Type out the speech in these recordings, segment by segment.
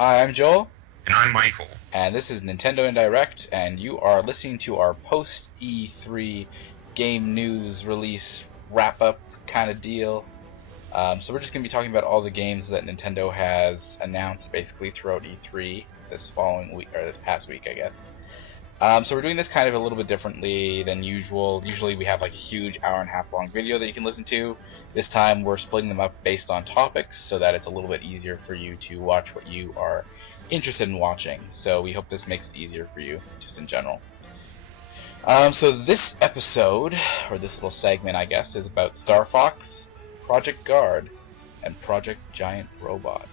Hi, I'm Joel, And I'm Michael. and this is Nintendo Indirect, and you are listening to our post E3 game news release wrap up kind of deal. So we're just going to be talking about all the games that Nintendo has announced basically throughout E3 this following week, or this past week, I guess. So we're doing this kind of a little bit differently than usual. Usually we have like a huge hour and a half long video that you can listen to. This time we're splitting them up based on topics so that it's a little bit easier for you to watch what you are interested in watching. So we hope this makes it easier for you, just in general. So this episode, or this little segment, I guess, is about Star Fox, Project Guard, and Project Giant Robot.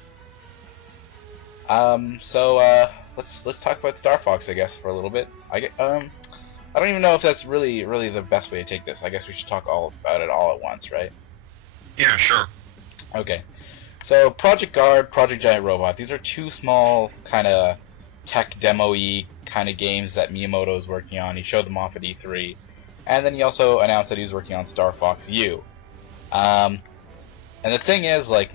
Let's talk about Star Fox, I guess, for a little bit. I don't even know if that's really the best way to take this. I guess we should talk all about it all at once, right? Yeah, sure. Okay. So Project Guard, Project Giant Robot. These are two small kind of tech demo-y kind of games that Miyamoto is working on. He showed them off at E3, and then he also announced that he was working on Star Fox U. Um, and the thing is, like,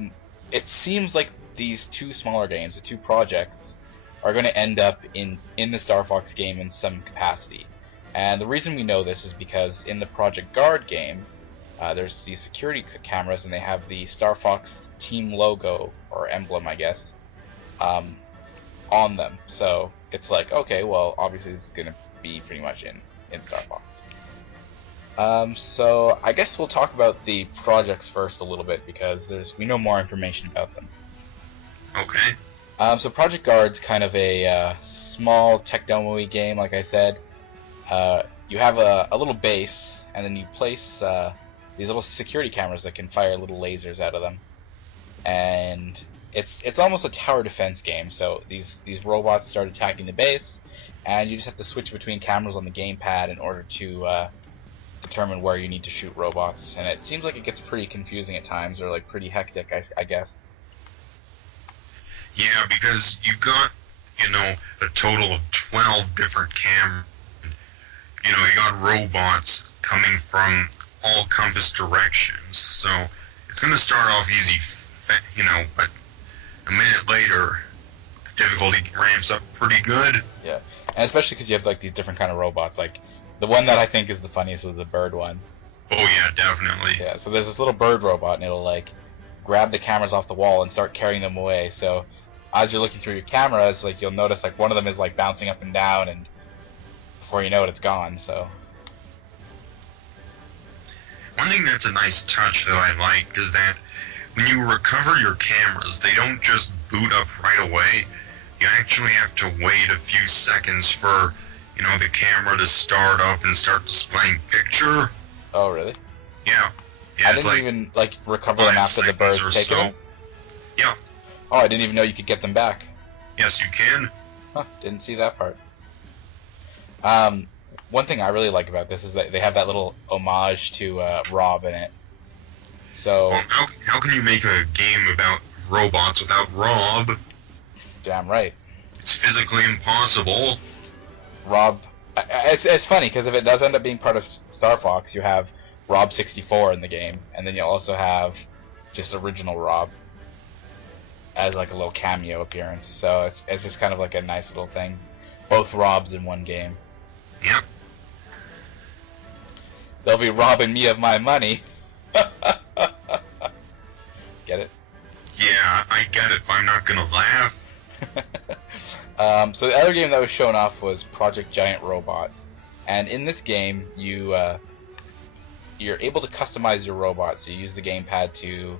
it seems like these two smaller games, the two projects, are going to end up in the Star Fox game in some capacity. And the reason we know this is because in the Project Guard game, there's these security cameras, and they have the Star Fox team logo or emblem, I guess, on them. So it's like, okay, well, obviously it's going to be pretty much in Star Fox. So I guess we'll talk about the projects first a little bit because we know more information about them. Okay. So Project Guard's kind of a small tech demo-y game, like I said. You have a little base, and then you place these little security cameras that can fire little lasers out of them, and it's almost a tower defense game. So these robots start attacking the base, and you just have to switch between cameras on the gamepad in order to determine where you need to shoot robots. And it seems like it gets pretty confusing at times, or like pretty hectic, I guess. Yeah, because you got, a total of 12 different cameras. You got robots coming from all compass directions. So it's going to start off easy, but a minute later, the difficulty ramps up pretty good. Yeah, and especially because you have like these different kind of robots. Like the one that I think is the funniest is the bird one. Oh yeah, definitely. Yeah, so there's this little bird robot, and it'll like grab the cameras off the wall and start carrying them away. So as you're looking through your cameras, like you'll notice like one of them is like bouncing up and down, and before you know it, it's gone. So One thing that's a nice touch that I like is that when you recover your cameras, they don't just boot up right away. You actually have to wait a few seconds for, the camera to start up and start displaying picture. oh really? Yeah. Yeah, I it's didn't like even like recover them after the bird's taken so. them. Yeah. Oh, I didn't even know you could get them back. Yes, you can. Huh, didn't see that part. One thing I really like about this is that they have that little homage to Rob in it. So Well, how can you make a game about robots without Rob? damn right, It's physically impossible. Rob. It's funny because if it does end up being part of Star Fox, you have Rob 64 in the game, and then you'll also have just original Rob as like a little cameo appearance. So it's just kind of like a nice little thing. Both Robs in one game. Yep. They'll be robbing me of my money. Get it? Yeah, I get it, but I'm not gonna laugh. So the other game that was shown off was Project Giant Robot, and in this game you're able to customize your robot. So you use the gamepad to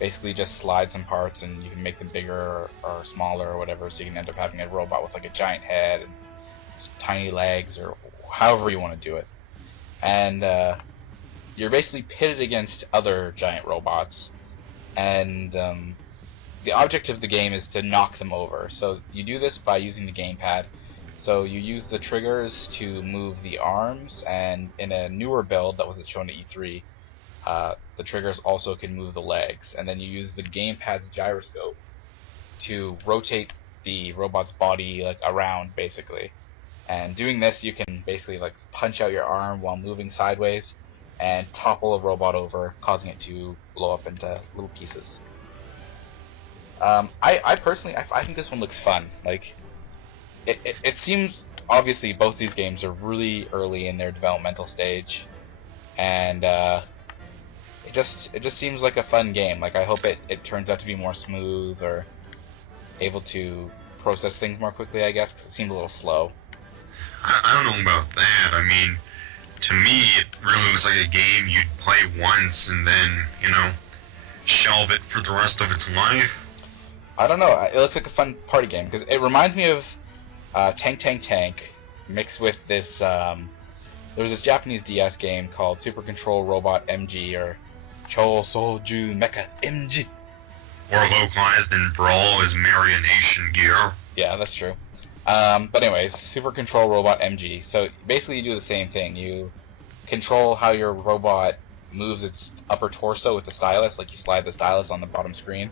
basically just slide some parts, and you can make them bigger or smaller or whatever. So you can end up having a robot with like a giant head and some tiny legs, or however you want to do it. And you're basically pitted against other giant robots, and the object of the game is to knock them over. So you do this by using the gamepad. So you use the triggers to move the arms, and in a newer build that wasn't shown at E3, the triggers also can move the legs. And then you use the gamepad's gyroscope to rotate the robot's body like around, basically. And doing this, you can basically like punch out your arm while moving sideways and topple a robot over, causing it to blow up into little pieces. I personally, I think this one looks fun. Like, it seems obviously both these games are really early in their developmental stage, and it just seems like a fun game. Like, I hope it turns out to be more smooth or able to process things more quickly. I guess because it seemed a little slow. I don't know about that. I mean, to me, it really looks like a game you'd play once and then, shelve it for the rest of its life. I don't know. It looks like a fun party game because it reminds me of Tank Tank Tank mixed with this. There was this Japanese DS game called Super Control Robot MG or Cho Soju Mecha MG. Or localized in Brawl as Marionation Gear. Yeah, that's true. But anyways, Super Control Robot MG. So basically, you do the same thing. You control how your robot moves its upper torso with the stylus. Like you slide the stylus on the bottom screen,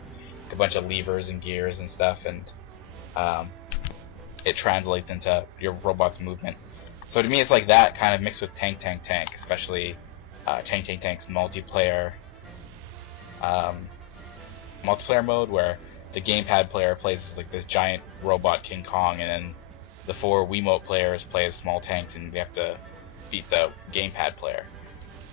a bunch of levers and gears and stuff, and it translates into your robot's movement. So to me, it's like that kind of mixed with Tank Tank Tank, especially Tank Tank Tank's multiplayer mode, where the gamepad player plays as like this giant robot King Kong, and then the 4 Wiimote players play as small tanks, and they have to beat the gamepad player.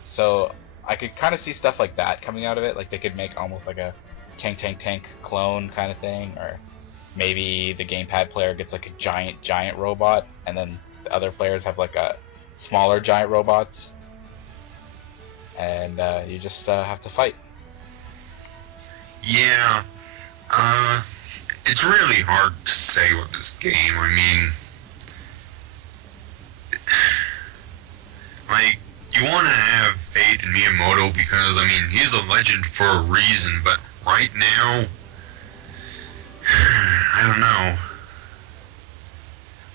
So I could kind of see stuff like that coming out of it. Like they could make almost like a Tank Tank Tank clone kind of thing, or maybe the gamepad player gets like a giant robot, and then the other players have like a smaller giant robots, and you just have to fight. Yeah, it's really hard to say with this game. I mean, like, you want to have faith in Miyamoto because, I mean, he's a legend for a reason, but right now, I don't know.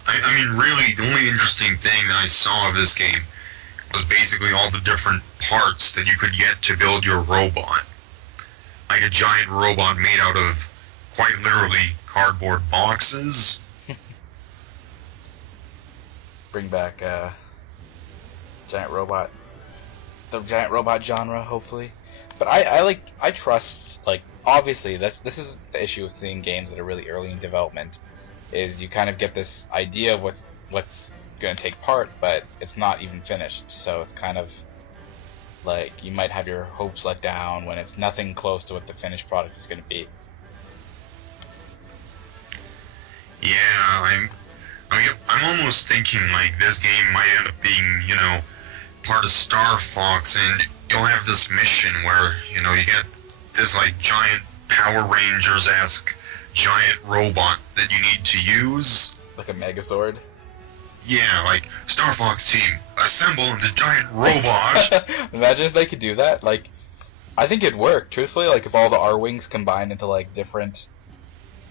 I mean, really, the only interesting thing that I saw of this game was basically all the different parts that you could get to build your robot. Like a giant robot made out of, quite literally, cardboard boxes. Bring back giant robot, the giant robot genre, hopefully. But I trust, like, obviously this is the issue with seeing games that are really early in development, is you kind of get this idea of what's going to take part, but it's not even finished. So it's kind of like you might have your hopes let down when it's nothing close to what the finished product is going to be. Yeah, I'm almost thinking like this game might end up being, part of Star Fox, and you'll have this mission where, you get this like giant Power Rangers-esque giant robot that you need to use. Like a Megazord? Yeah, like, Star Fox team, assemble the giant robot! Imagine if they could do that. Like, I think it'd work, truthfully. Like, if all the R-Wings combined into, like, different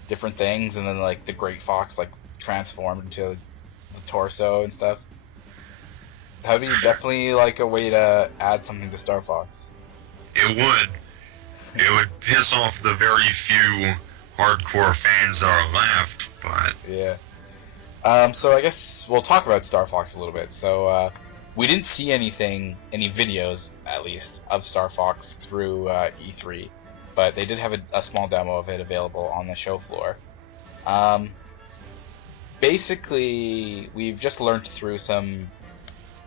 things, and then, like, the Great Fox, like, transformed into the torso and stuff. That would be definitely, like, a way to add something to Star Fox. It would. It would piss off the very few hardcore fans that are left, but... Yeah. So I guess we'll talk about Star Fox a little bit. So we didn't see any videos, at least, of Star Fox through E3, but they did have a small demo of it available on the show floor. Basically, we've just learned through some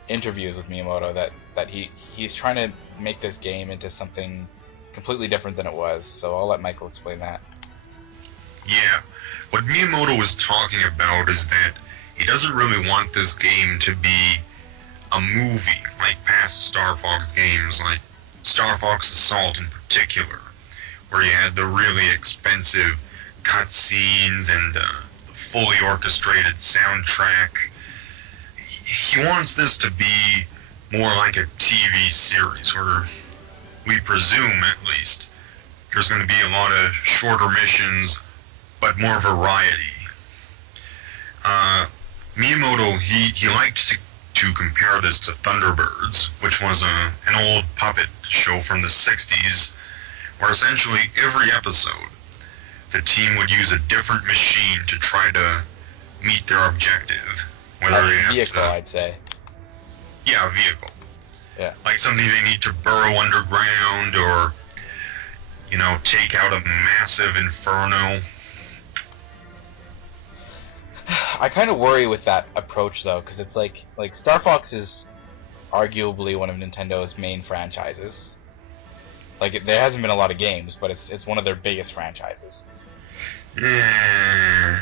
interviews with Miyamoto that he's trying to make this game into something completely different than it was. So I'll let Michael explain that. Yeah. What Miyamoto was talking about is that he doesn't really want this game to be a movie like past Star Fox games, like Star Fox Assault in particular, where you had the really expensive cutscenes and the fully orchestrated soundtrack. He wants this to be more like a TV series, where we presume, at least, there's going to be a lot of shorter missions, but more variety. Miyamoto, he liked to compare this to Thunderbirds, which was an old puppet show from the 60s, where essentially every episode, the team would use a different machine to try to meet their objective. Whether they have vehicle, I'd say. Yeah, a vehicle. Yeah. Like something they need to burrow underground, or take out a massive inferno. I kind of worry with that approach though, because it's like Star Fox is arguably one of Nintendo's main franchises. Like there hasn't been a lot of games, but it's one of their biggest franchises. Yeah.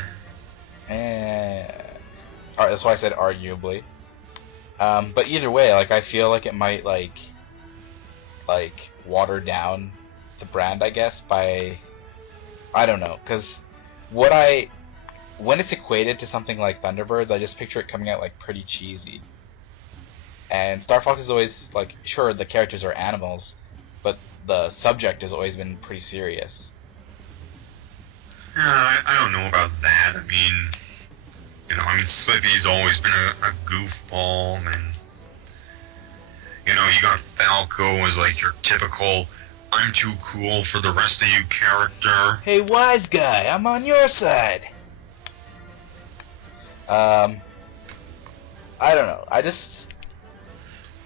Alright, that's why I said arguably. But either way, like I feel like it might like water down the brand, I guess, by I don't know, because when it's equated to something like Thunderbirds, I just picture it coming out like pretty cheesy. And Star Fox is always like, sure, the characters are animals, but the subject has always been pretty serious. Yeah, I don't know about that. I mean, Slippy's always been a goofball, and you got Falco as like your typical I'm too cool for the rest of you character. Hey, wise guy, I'm on your side. I don't know.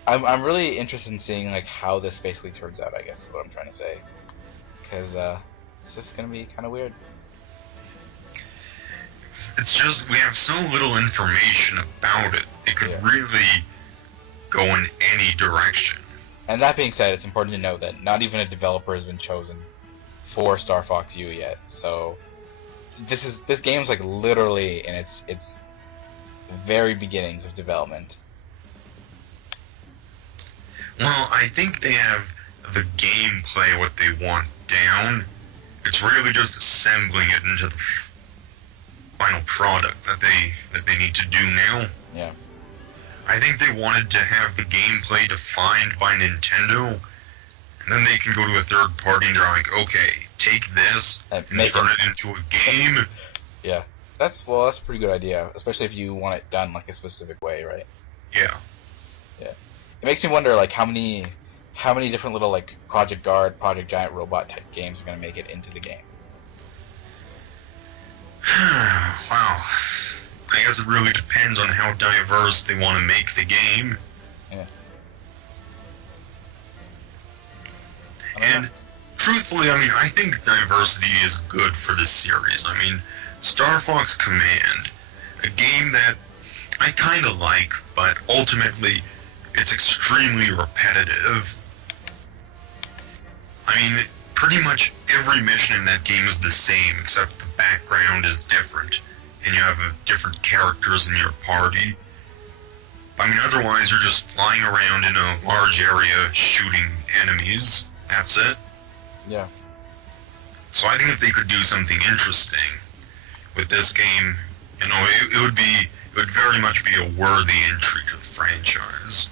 I'm really interested in seeing like how this basically turns out. I guess is what I'm trying to say, because it's just gonna be kind of weird. It's just we have so little information about it. It could really go in any direction. And that being said, it's important to note that not even a developer has been chosen for Star Fox U yet. So this game's like literally in its very beginnings of development. Well, I think they have the gameplay what they want down. It's really just assembling it into the final product that they need to do now. Yeah. I think they wanted to have the gameplay defined by Nintendo, and then they can go to a third party and they're like, okay, take this and turn it into a game. Yeah. That's a pretty good idea, especially if you want it done like a specific way, right? Yeah. Yeah. It makes me wonder like how many different little like Project Guard, Project Giant Robot type games are going to make it into the game. Wow. I guess it really depends on how diverse they want to make the game. Yeah. And truthfully, I think diversity is good for this series. Star Fox Command, a game that I kind of like, but ultimately it's extremely repetitive. Pretty much every mission in that game is the same, except the background is different, and you have different characters in your party. Otherwise you're just flying around in a large area shooting enemies. That's it. Yeah. So I think if they could do something interesting with this game, it would very much be a worthy entry to the franchise.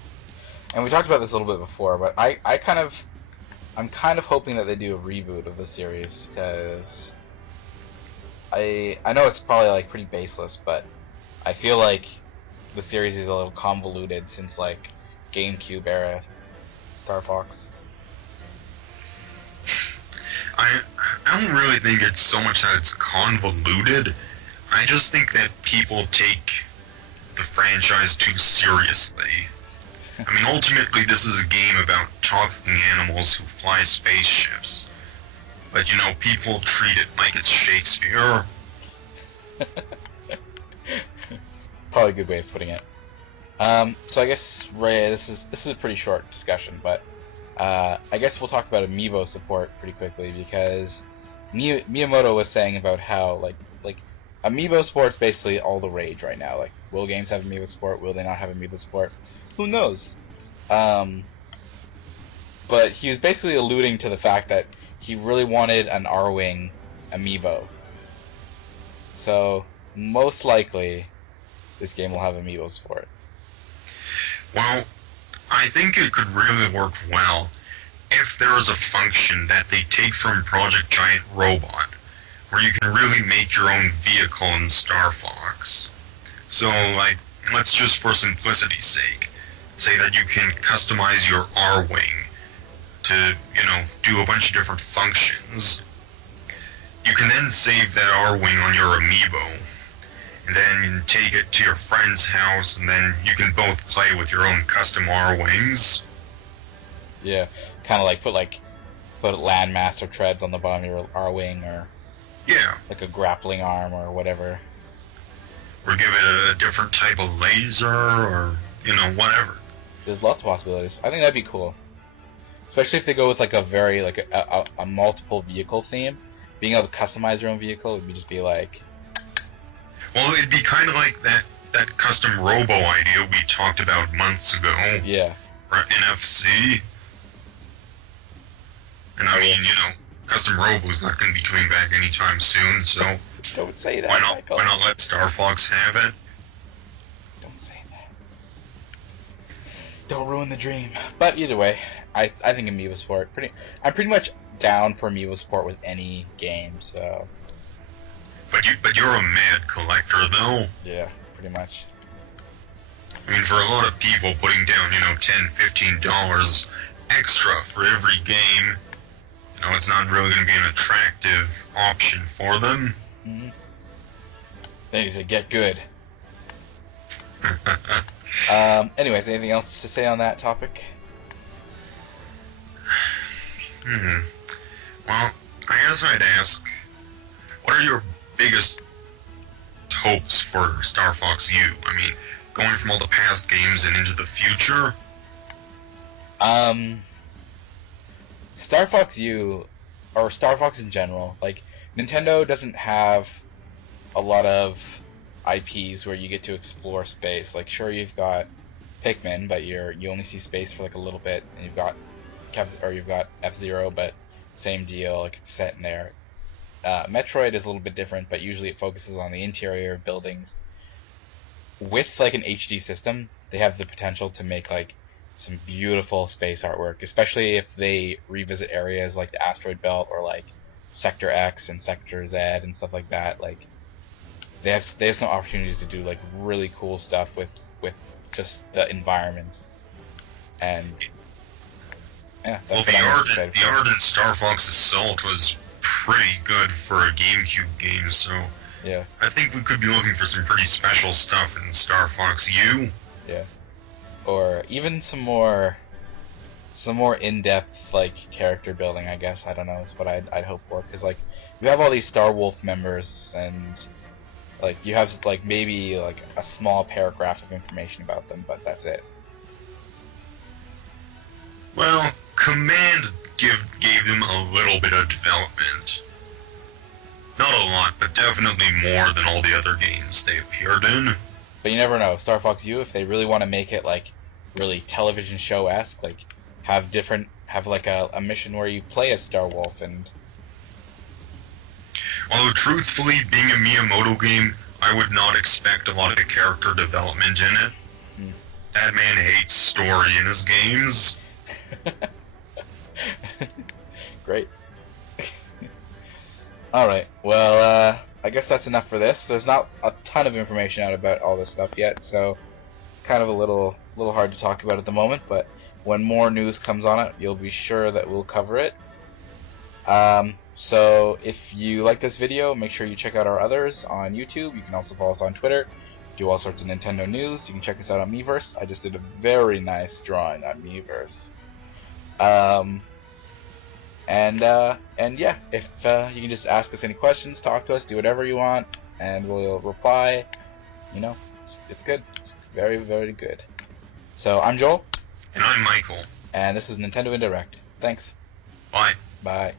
And we talked about this a little bit before, but I'm kind of hoping that they do a reboot of the series, because I know it's probably like pretty baseless, but I feel like the series is a little convoluted since like GameCube era Star Fox. I don't really think it's so much that it's convoluted. I just think that people take the franchise too seriously. Ultimately, this is a game about talking animals who fly spaceships. But, people treat it like it's Shakespeare. Probably a good way of putting it. So I guess, Ray, this is a pretty short discussion, but I guess we'll talk about amiibo support pretty quickly, because Miyamoto was saying about how like amiibo support's basically all the rage right now. Like, will games have amiibo support? Will they not have amiibo support? Who knows? But he was basically alluding to the fact that he really wanted an R-Wing amiibo. So most likely, this game will have amiibo support. Well, I think it could really work well if there is a function that they take from Project Giant Robot, where you can really make your own vehicle in Star Fox. So, let's just for simplicity's sake, say that you can customize your R-Wing to, do a bunch of different functions. You can then save that R-Wing on your amiibo, and then take it to your friend's house, and then you can both play with your own custom R-Wings. Yeah, kind of like put put landmaster treads on the bottom of your R-wing, or Yeah. like a grappling arm or whatever. Or give it a different type of laser, or, whatever. There's lots of possibilities. I think that'd be cool. Especially if they go with like a very, like a multiple vehicle theme. Being able to customize your own vehicle would just be like... Well, it'd be kind of like that custom robo idea we talked about months ago. Yeah. For NFC. And I mean, custom robo's not going to be coming back anytime soon, so... Don't say that, Michael. Why not let Star Fox have it? Don't say that. Don't ruin the dream. But either way, I think Amiibo support I'm pretty much down for Amiibo support with any game. So. But you're a mad collector, though. Yeah, pretty much. I mean, for a lot of people, putting down $10, $15 extra for every game, it's not really going to be an attractive option for them. Mm-hmm. They need to get good. Anyways, anything else to say on that topic? Well, I guess I'd ask, what are your biggest hopes for Star Fox U? I mean, going from all the past games and into the future? Star Fox U, or Star Fox in general, like, Nintendo doesn't have a lot of IPs where you get to explore space. Like, sure, you've got Pikmin, but you only see space for like a little bit, and you've got F-Zero, but same deal, like it's set in there. Metroid is a little bit different, but usually it focuses on the interior of buildings. With like an HD system, they have the potential to make like some beautiful space artwork, especially if they revisit areas like the asteroid belt or like Sector X and Sector Z and stuff like that. Like they have some opportunities to do like really cool stuff with just the environments. And yeah, that's the art in Star Fox Assault was pretty good for a GameCube game, so yeah, I think we could be looking for some pretty special stuff in Star Fox U. Yeah, or even some more in-depth like character building. I guess I don't know. Is what I'd hope for, because like you have all these Star Wolf members, and like you have like maybe like a small paragraph of information about them, but that's it. Well, Command gave them a little bit of development. Not a lot, but definitely more than all the other games they appeared in. But you never know. Star Fox U, if they really want to make it like really television show-esque, like have like a mission where you play as Star Wolf and... Although truthfully, being a Miyamoto game, I would not expect a lot of character development in it. That man hates story in his games. Great. Alright, well, I guess that's enough for this. There's not a ton of information out about all this stuff yet, so it's kind of a little hard to talk about at the moment, but when more news comes on it, you'll be sure that we'll cover it. So if you like this video, make sure you check out our others on YouTube. You can also follow us on Twitter. Do all sorts of Nintendo news. You can check us out on Miiverse. I just did a very nice drawing on Miiverse. And yeah, if you can just ask us any questions, talk to us, do whatever you want, and we'll reply. It's good. It's very, very good. So I'm Joel. And I'm Michael. And this is Nintendo Indirect. Thanks. Bye. Bye.